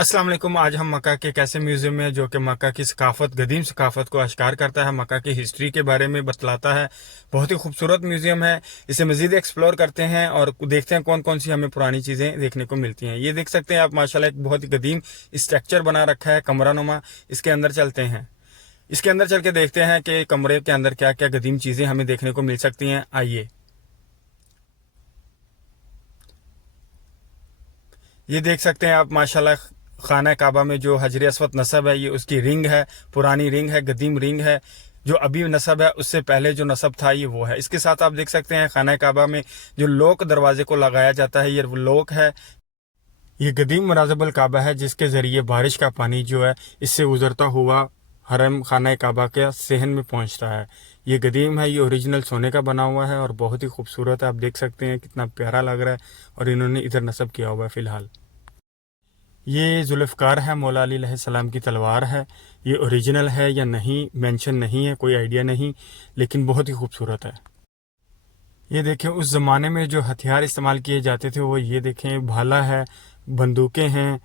अस्सलाम वालेकुम। आज हम मक्का के एक ऐसे म्यूज़ियम में जो कि मक्का की सकाफ़त, गदीम सकाफ़त को अश्कार करता है, मक्का की हिस्ट्री के बारे में बतलाता है। बहुत ही खूबसूरत म्यूज़ियम है। इसे मज़ीद एक्सप्लोर करते हैं और देखते हैं कौन कौन सी हमें पुरानी चीज़ें देखने को मिलती हैं। ये देख सकते हैं आप माशाल्लाह, एक बहुत ही गदीम स्ट्रक्चर बना रखा है, कमरा नुमा। इसके अंदर चलते हैं। इसके अंदर चल के देखते हैं कि कमरे के अंदर क्या क्या गदीम चीज़ें हमें देखने को मिल सकती हैं। आइए। ये देख सकते हैं आप माशाल्लाह, खाना काबा में जो हजर अस्वद नस्ब है, ये उसकी रिंग है, पुरानी रिंग है, गदीम रिंग है। जो अभी नस्ब है उससे पहले जो नस्ब था ये वो है। इसके साथ आप देख सकते हैं खाना काबा में जो लोक दरवाजे को लगाया जाता है, ये वो लोक है। ये गदीम मराज़िबुल काबा है जिसके ज़रिए बारिश का पानी जो है इससे गुजरता हुआ हरम खाना काबा के सहन में पहुंचता है। ये गदीम है, ये ओरिजिनल सोने का बना हुआ है और बहुत ही खूबसूरत है। आप देख सकते हैं कितना प्यारा लग रहा है और इन्होंने इधर नस्ब किया हुआ है। फ़िलहाल ये जुल्फ़कार है, मौला अली अलैहिस्सलाम की तलवार है। ये ओरिजिनल है या नहीं मेंशन नहीं है, कोई आइडिया नहीं, लेकिन बहुत ही खूबसूरत है। ये देखें उस ज़माने में जो हथियार इस्तेमाल किए जाते थे वो ये देखें, भाला है, बंदूकें हैं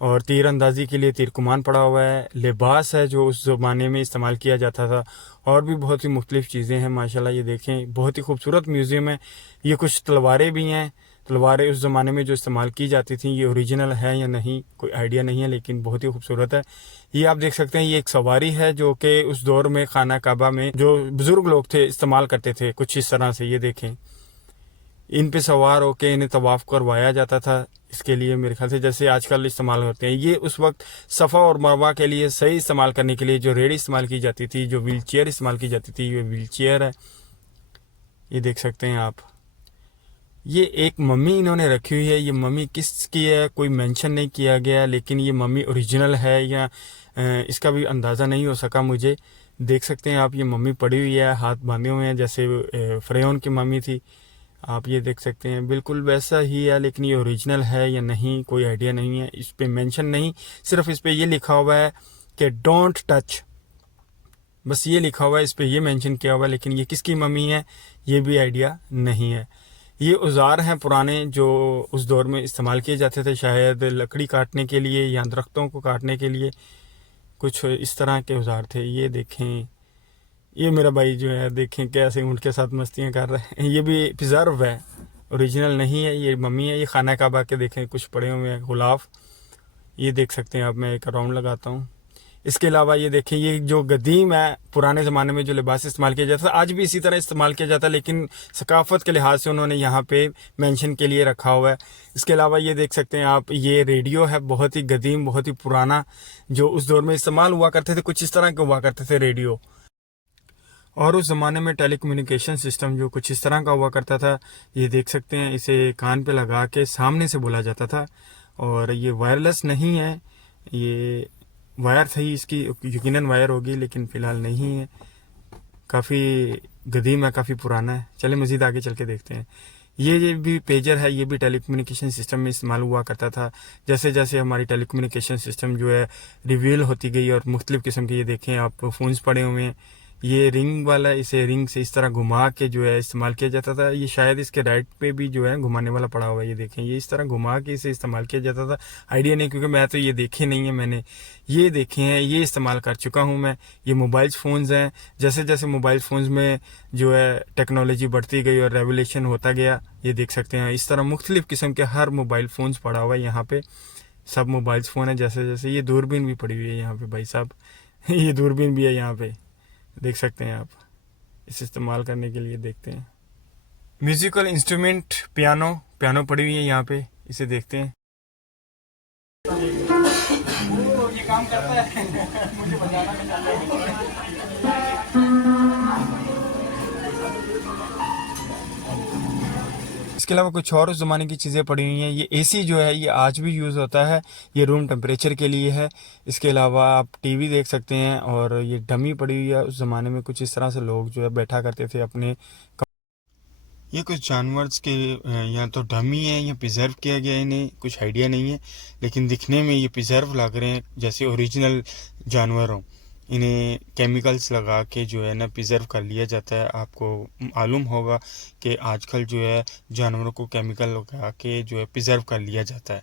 और तीर अंदाज़ी के लिए तीर कमान पड़ा हुआ है। लिबास है जो उस ज़माने में इस्तेमाल किया जाता था और भी बहुत ही मुख्तलिफ़ चीज़ें हैं माशाल्लाह। ये देखें बहुत ही खूबसूरत म्यूज़ियम है। ये कुछ तलवारें भी हैं। तलवारें उस ज़माने में जो इस्तेमाल की जाती थी, ये ओरिजिनल है या नहीं कोई आइडिया नहीं है, लेकिन बहुत ही खूबसूरत है। ये आप देख सकते हैं, ये एक सवारी है जो कि उस दौर में खाना काबा में जो बुज़ुर्ग लोग थे इस्तेमाल करते थे कुछ इस तरह से। ये देखें, इन पे सवार होकर इन्हें तवाफ़ करवाया जाता था। इसके लिए मेरे ख्याल से जैसे आजकल इस्तेमाल होते हैं। ये उस वक्त सफ़ा और मरवा के लिए सही इस्तेमाल करने के लिए जो रेडी इस्तेमाल की जाती थी, जो व्हील चेयर इस्तेमाल की जाती थी, ये व्हील चेयर है। ये देख सकते हैं आप। ये एक मम्मी इन्होंने रखी हुई है। ये मम्मी किसकी है कोई मेंशन नहीं किया गया, लेकिन ये मम्मी ओरिजिनल है या इसका भी अंदाज़ा नहीं हो सका मुझे। देख सकते हैं आप, ये मम्मी पड़ी हुई है, हाथ बांधे हुए हैं जैसे फ़िरौन की मम्मी थी। आप ये देख सकते हैं बिल्कुल वैसा ही है, लेकिन ये ओरिजिनल है या नहीं कोई आइडिया नहीं है। इस पे मेंशन नहीं, सिर्फ इस पे ये लिखा हुआ है कि डोंट टच, बस ये लिखा हुआ है, इस पे ये मेंशन किया हुआ है, लेकिन ये किसकी मम्मी है ये भी आइडिया नहीं है। ये औज़ार हैं पुराने जो उस दौर में इस्तेमाल किए जाते थे, शायद लकड़ी काटने के लिए या दरख्तों को काटने के लिए, कुछ इस तरह के औज़ार थे। ये देखें, ये मेरा भाई जो है देखें कैसे ऊँट के साथ मस्तियाँ कर रहे हैं। ये भी प्रिजर्व है, ओरिजिनल नहीं है। ये मम्मी है। ये खाना काबा के देखें कुछ पड़े हुए हैं गुलाफ। ये देख सकते हैं आप, मैं एक राउंड लगाता हूँ। इसके अलावा ये देखें, ये जो गदीम है, पुराने ज़माने में जो लिबास इस्तेमाल किया जाता था आज भी इसी तरह इस्तेमाल किया जाता है, लेकिन सकाफ़त के लिहाज से उन्होंने यहाँ पे मेंशन के लिए रखा हुआ है। इसके अलावा ये देख सकते हैं आप, ये रेडियो है, बहुत ही गदीम, बहुत ही पुराना, जो उस दौर में इस्तेमाल हुआ करते थे। कुछ इस तरह के हुआ करते थे रेडियो। और उस ज़माने में टेलीकम्युनिकेशन सिस्टम जो कुछ इस तरह का हुआ करता था। ये देख सकते हैं, इसे कान पे लगा के सामने से बोला जाता था और ये वायरलेस नहीं है, ये वायर थी इसकी, यकीनन वायर होगी, लेकिन फ़िलहाल नहीं है। काफ़ी गदीम है, काफ़ी पुराना है। चले मज़ीद आगे चल के देखते हैं। ये भी पेजर है, ये भी टेलीकम्युनिकेशन सिस्टम में इस्तेमाल हुआ करता था। जैसे जैसे हमारी टेलीकम्युनिकेशन सिस्टम जो है रिवील होती गई और मुख्तलिफ़ किस्म के, ये देखें आप, फ़ोन्स पड़े हुए हैं। ये रिंग वाला, इसे रिंग से इस तरह घुमा के जो है इस्तेमाल किया जाता था। ये शायद इसके राइट पे भी जो है घुमाने वाला पड़ा हुआ है। ये देखें, ये इस तरह घुमा के इसे इस्तेमाल किया जाता था। आइडिया नहीं, क्योंकि मैं तो ये देखे नहीं है मैंने। ये देखे हैं, ये इस्तेमाल कर चुका हूँ मैं। ये मोबाइल फ़ोन्स हैं। जैसे जैसे मोबाइल फ़ोन्स में जो है टेक्नोलॉजी बढ़ती गई और रेवोल्यूशन होता गया, ये देख सकते हैं इस तरह मुख्तलिफ़ किस्म के हर मोबाइल फ़ोन्स पड़ा हुआ है यहाँ पे। सब मोबाइल फ़ोन है। जैसे जैसे ये दूरबीन भी पड़ी हुई है यहाँ पे भाई साहब। ये दूरबीन भी है यहाँ पे, देख सकते हैं आप। इसे इस्तेमाल करने के लिए देखते हैं। म्यूज़िकल इंस्ट्रूमेंट, पियानो, पियानो पड़ी हुई है यहाँ पे, इसे देखते हैं। ये काम करता है। मुझे बजाना नहीं आता। इसके अलावा कुछ और उस ज़माने की चीज़ें पड़ी हुई हैं। ये एसी जो है ये आज भी यूज़ होता है, ये रूम टेम्परेचर के लिए है। इसके अलावा आप टीवी देख सकते हैं और ये डमी पड़ी हुई है। उस ज़माने में कुछ इस तरह से लोग जो है बैठा करते थे अपने। ये कुछ जानवर्स के या तो डमी है या प्रिजर्व किया गया है, इन्हें कुछ आइडिया नहीं है, लेकिन दिखने में ये प्रिजर्व लग रहे हैं जैसे ओरिजिनल जानवर हों। इन्हें केमिकल्स लगा के जो है ना प्रिजर्व कर लिया जाता है। आपको मालूम होगा कि आजकल जो है जानवरों को केमिकल लगा के जो है प्रिजर्व कर लिया जाता है।